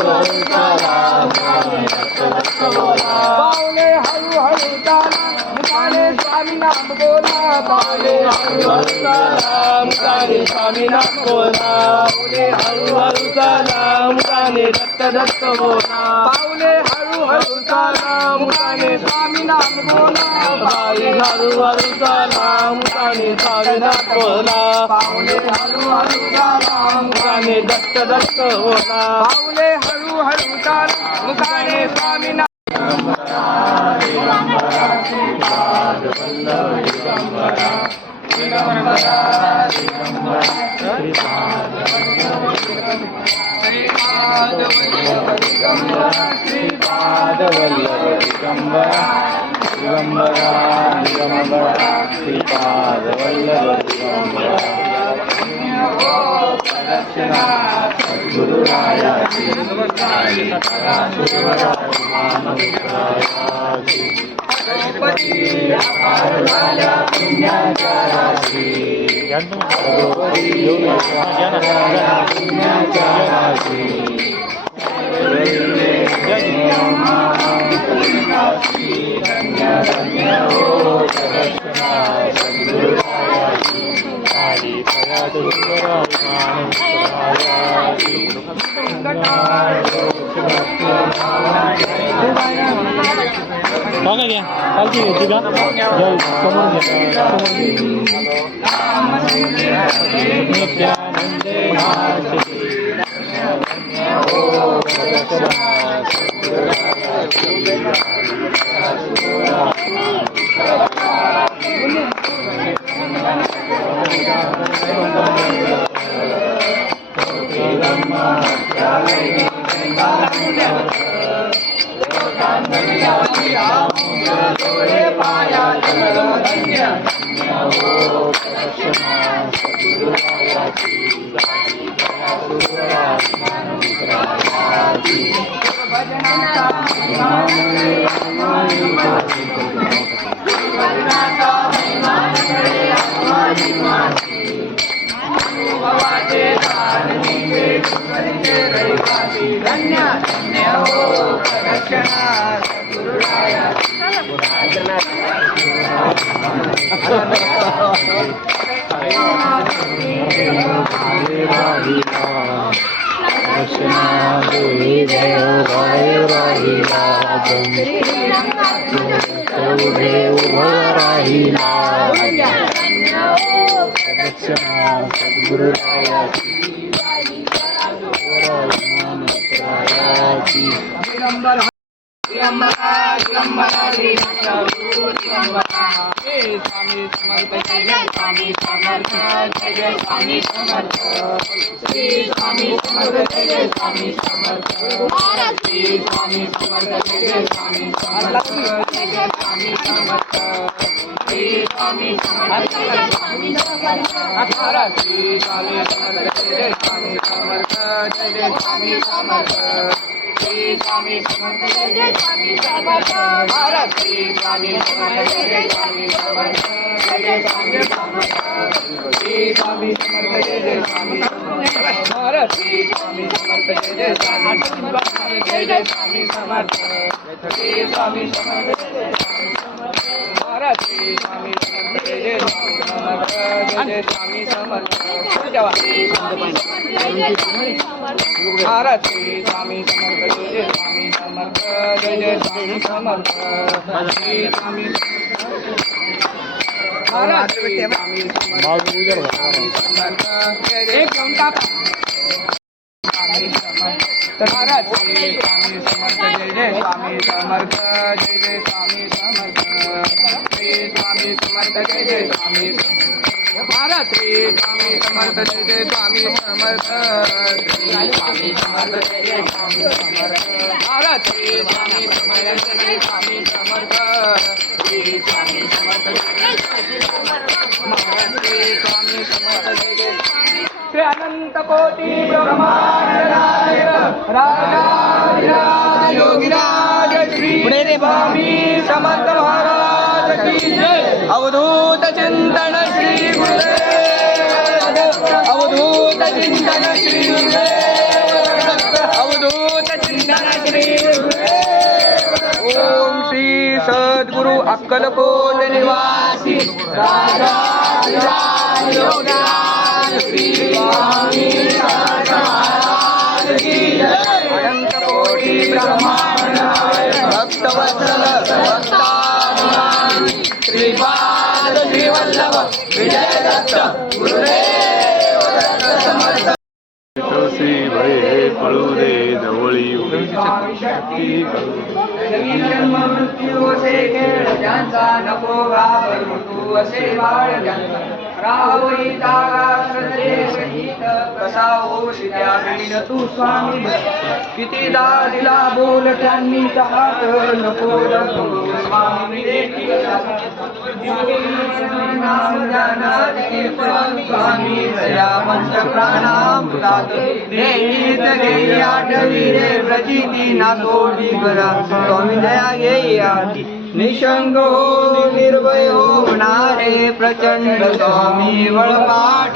हळू चाला पावले हळू चाला मुखाने स्वामी नाम बोला पावले हळू चाला मुखाने स्वामी नाम बोला पावले हळू चाला मुखाने दत्त दत्त बोला पावले हळू चाला मुखाने स्वामी नाम बोला पावले हळू चाला मुखाने स्वामी नाम बोला पावले हळू चाला मुखाने दत्त दत्त बोला पावले हळू चाला मुखाने स्वामी नाम श्रीपाद वल्लभ दिगंबरा दिगंबरा दिगंबरा श्रीपाद वल्लभ दिगंबरा प्रदक्षिणा सद्गुरुरायाची द्रौपदी अपार झाल्या पुण्याच्या राशी पुण्याच्या राशी धन्य धन्य हो प्रदक्षिणा सद्गुरुरायाची काली बघा घ्या पालखी घ्यायची का समोर घ्या श्री अनंत कोटि ब्रह्मांड नायक राजा योगीराज श्री स्वामी समर्थ महाराज की जय। अवधूत चिंतन श्री गुरुदेव, अवधूत चिंतन श्री गुरुदेव, अवधूत ओम श्री सद्गुरु अक्कलकोट निवासी अनंत कोटी ब्रह्मांड भक्तवत्सल भक्ताभिमानी श्रीपाद श्रीवल्लभ विजय दत्त गुरुदेव दत्त समर्थ श्री भये पळू दे जवळी जन्म मृत्यू असे खेळ ज्यांचा नको घाबरू तू असे बाळ ज्यांचा राहोई जागा श्रद्धे सहित कसा होश त्या बिन तू स्वामी कितीदा दिला बोल त्यांनी हात नको नको स्वामी नाम जानाते स्वामी जया पंच प्राणामृतात देईत घेई आठवी रे प्रचिती ना तोडी करा स्वामी दया घेई आधी निशंक हो निर्भय हो होणारे प्रचंड स्वामी वळपाटी